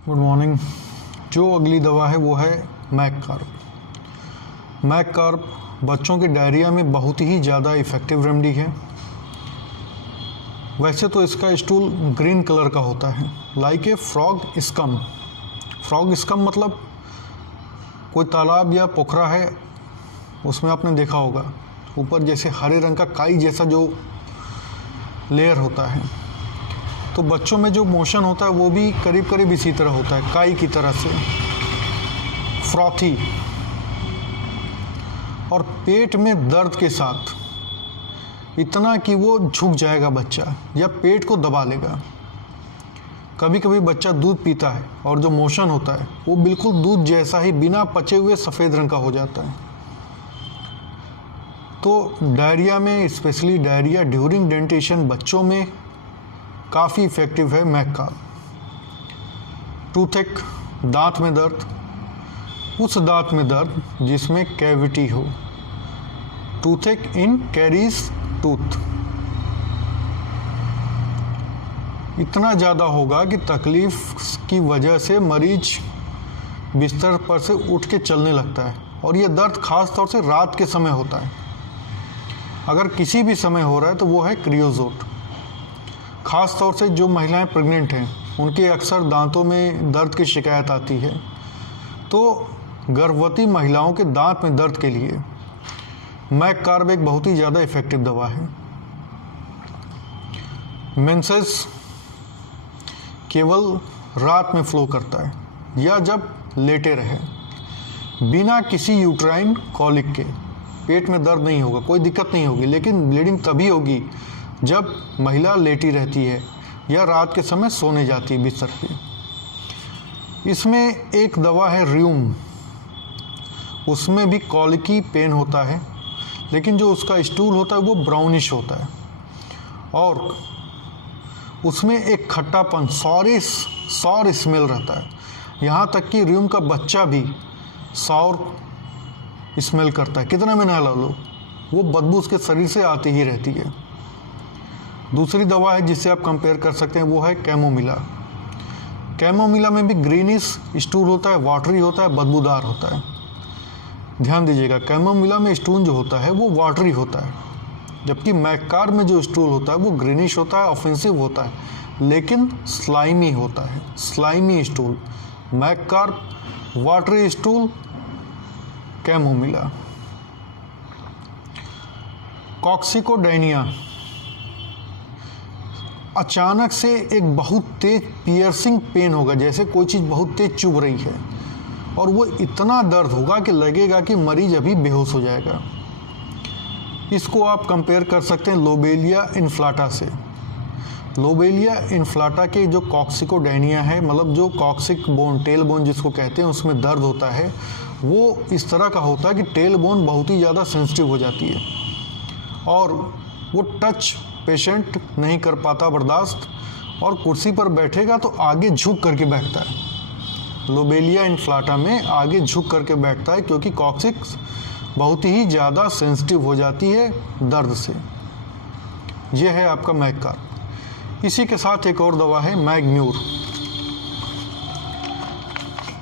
Good morning. जो अगली दवा है वो है मैककार्ब। मैककार्ब बच्चों के डायरिया में बहुत ही ज़्यादा इफ़ेक्टिव रेमेडी है। वैसे तो इसका स्टूल ग्रीन कलर का होता है, like a frog scum. Frog scum मतलब कोई तालाब या पोखरा है, उसमें आपने देखा होगा ऊपर जैसे हरे रंग का काई जैसा जो लेयर होता है। तो बच्चों में जो मोशन होता है वो भी करीब करीब इसी तरह होता है, काई की तरह से फ्रॉथी, और पेट में दर्द के साथ इतना कि वो झुक जाएगा बच्चा या पेट को दबा लेगा। कभी कभी बच्चा दूध पीता है और जो मोशन होता है वो बिल्कुल दूध जैसा ही बिना पचे हुए सफ़ेद रंग का हो जाता है। तो डायरिया में, स्पेशली डायरिया ड्यूरिंग डेंटेशन, बच्चों में काफ़ी इफ़ेक्टिव है मैककार्ब। टूथेक, दांत में दर्द, उस दांत में दर्द जिसमें कैविटी हो, टूथेक इन कैरीज टूथ, इतना ज़्यादा होगा कि तकलीफ की वजह से मरीज बिस्तर पर से उठ के चलने लगता है। और ये दर्द ख़ास तौर से रात के समय होता है। अगर किसी भी समय हो रहा है तो वो है क्रियोजोट। ख़ास तौर से जो महिलाएं प्रेग्नेंट हैं उनके अक्सर दांतों में दर्द की शिकायत आती है। तो गर्भवती महिलाओं के दांत में दर्द के लिए मैककार्ब एक बहुत ही ज़्यादा इफ़ेक्टिव दवा है। मेंसेस केवल रात में फ्लो करता है या जब लेटे रहे, बिना किसी यूट्राइन कॉलिक के पेट में दर्द नहीं होगा, कोई दिक्कत नहीं होगी। लेकिन ब्लीडिंग तभी होगी जब महिला लेटी रहती है या रात के समय सोने जाती है बिस्तर पे। इसमें एक दवा है र्यूम, उसमें भी कॉलिकी पेन होता है, लेकिन जो उसका स्टूल होता है वो ब्राउनिश होता है और उसमें एक खट्टापन, सॉर स्मेल रहता है। यहाँ तक कि र्यूम का बच्चा भी सॉर स्मेल करता है, कितना भी नहला लो, वो बदबू उसके शरीर से आती ही रहती है। दूसरी दवा है जिससे आप कंपेयर कर सकते हैं, वो है कैमोमिला। कैमोमिला में भी ग्रीनिश स्टूल होता है, वाटरी होता है, बदबूदार होता है। ध्यान दीजिएगा, कैमोमिला में स्टूल जो होता है वो वाटरी होता है, जबकि मैककार्ब में जो स्टूल होता है वो ग्रीनिश होता है, ऑफेंसिव होता है, लेकिन स्लाइमी होता है, slimy stool. Mag carb watery stool, chamomilla. Coccygodynia, अचानक से एक बहुत तेज पियर्सिंग पेन होगा, जैसे कोई चीज़ बहुत तेज चुभ रही है, और वो इतना दर्द होगा कि लगेगा कि मरीज अभी बेहोश हो जाएगा। इसको आप कंपेयर कर सकते हैं लोबेलिया इन्फ्लाटा से। लोबेलिया इन्फ्लाटा के जो कॉक्सिकोडाइनिया है, मतलब जो कॉक्सिक बोन, टेल बोन जिसको कहते हैं, उसमें दर्द होता है, वो इस तरह का होता है कि टेल बोन बहुत ही ज़्यादा सेंसिटिव हो जाती है और वो टच पेशेंट नहीं कर पाता बर्दाश्त, और कुर्सी पर बैठेगा तो आगे झुक करके बैठता है। लोबेलिया इन्फ्लाटा में आगे झुक करके बैठता है क्योंकि कॉक्सिक्स बहुत ही ज़्यादा सेंसिटिव हो जाती है दर्द से। यह है आपका मैककार्ब। इसी के साथ एक और दवा है मैगम्यूर।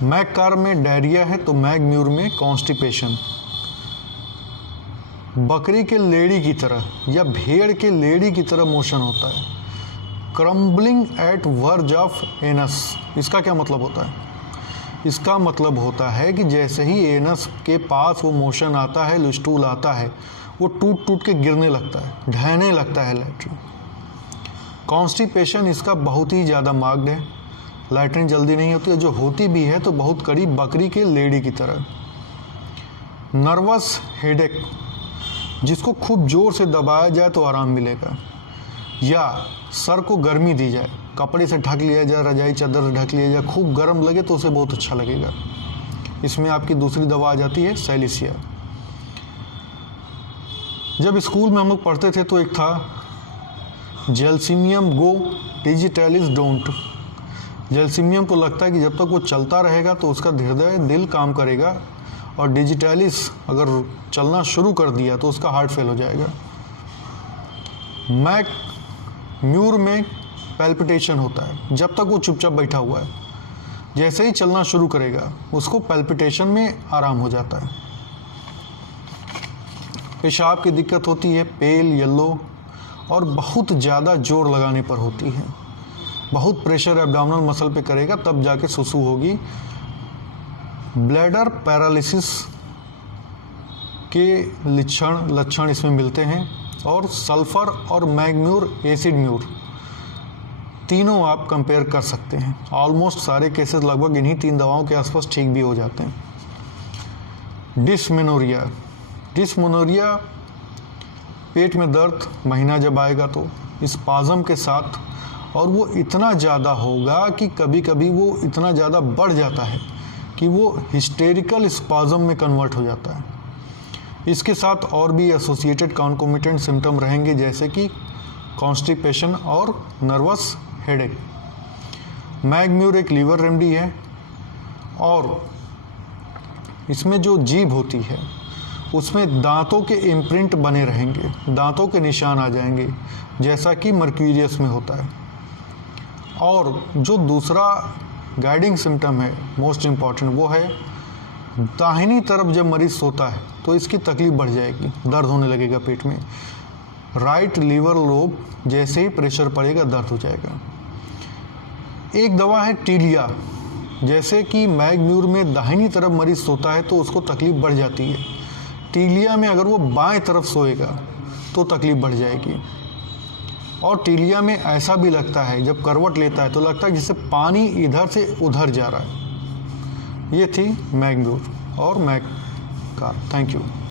मैककार्ब में डायरिया है तो मैगम्यूर में कॉन्स्टिपेशन। बकरी के लेड़ी की तरह या भेड़ के लेड़ी की तरह मोशन होता है, crumbling at verge of ends. इसका क्या मतलब होता है? इसका मतलब होता है कि जैसे ही एनस के पास वो मोशन आता है, स्टूल आता है, वो टूट टूट के गिरने लगता है, ढहने लगता है लैट्रिन। कॉन्स्टिपेशन इसका बहुत ही ज़्यादा मार्क्ड है, लैट्रिन जल्दी नहीं होती है, जो होती भी है तो बहुत करीब बकरी के लेडी की तरह। नर्वस हेडेक, जिसको खूब ज़ोर से दबाया जाए तो आराम मिलेगा, या सर को गर्मी दी जाए, कपड़े से ढक लिया जाए, रजाई चादर से ढक लिया जाए, खूब गर्म लगे तो उसे बहुत अच्छा लगेगा। इसमें आपकी दूसरी दवा आ जाती है सैलिसिया। जब स्कूल में हम लोग पढ़ते थे तो एक था जेल्सिमियम गो, डिजिटैलिस डोंट। जेल्सिमियम को लगता है कि जब तक वो चलता रहेगा तो उसका हृदय, दिल काम करेगा, और डिजिटैलिस अगर चलना शुरू कर दिया तो उसका हार्ट फेल हो जाएगा। मैगम्यूर में पैल्पिटेशन होता है जब तक वो चुपचाप बैठा हुआ है। जैसे ही चलना शुरू करेगा उसको पैल्पिटेशन में आराम हो जाता है। पेशाब की दिक्कत होती है, पेल, येलो और बहुत ज़्यादा जोर लगाने पर होती है। बहुत प्रेशर एब्डोमिनल मसल पे करेगा तब जाके सुसु होगी। ब्लैडर पैरालिसिस के लक्षण इसमें मिलते हैं और सल्फर और मैग्म्यूर एसिड म्यूर तीनों आप कंपेयर कर सकते हैं। ऑलमोस्ट सारे केसेस लगभग इन्हीं 3 दवाओं के आसपास ठीक भी हो जाते हैं। डिस्मेनोरिया पेट में दर्द महीना जब आएगा तो स्पाज़म के साथ, और वो इतना ज़्यादा होगा कि कभी कभी वो इतना ज़्यादा बढ़ जाता है कि वो हिस्टेरिकल स्पाज़म में कन्वर्ट हो जाता है। इसके साथ और भी एसोसिएटेड कॉन्कोमिटेंट सिम्टम रहेंगे जैसे कि कॉन्स्टिपेशन और नर्वस हेडेक। मैग्म्यूर एक लीवर रेमेडी है और इसमें जो जीभ होती है उसमें दांतों के इम्प्रिंट बने रहेंगे, दांतों के निशान आ जाएंगे जैसा कि मर्क्यूरियस में होता है। और जो दूसरा गाइडिंग सिम्टम है मोस्ट इम्पॉर्टेंट, वो है दाहिनी तरफ जब मरीज सोता है तो इसकी तकलीफ बढ़ जाएगी, दर्द होने लगेगा पेट में। राइट लीवर लोब जैसे ही प्रेशर पड़ेगा दर्द हो जाएगा। एक दवा है टीलिया, जैसे कि मैग्म्यूर में दाहिनी तरफ मरीज सोता है तो उसको तकलीफ बढ़ जाती है। टीलिया में अगर वो बाएं तरफ सोएगा तो तकलीफ बढ़ जाएगी। और टीलिया में ऐसा भी लगता है जब करवट लेता है तो लगता है जैसे पानी इधर से उधर जा रहा है। ये थी मैग्म्यूर और मैग का। Thank you.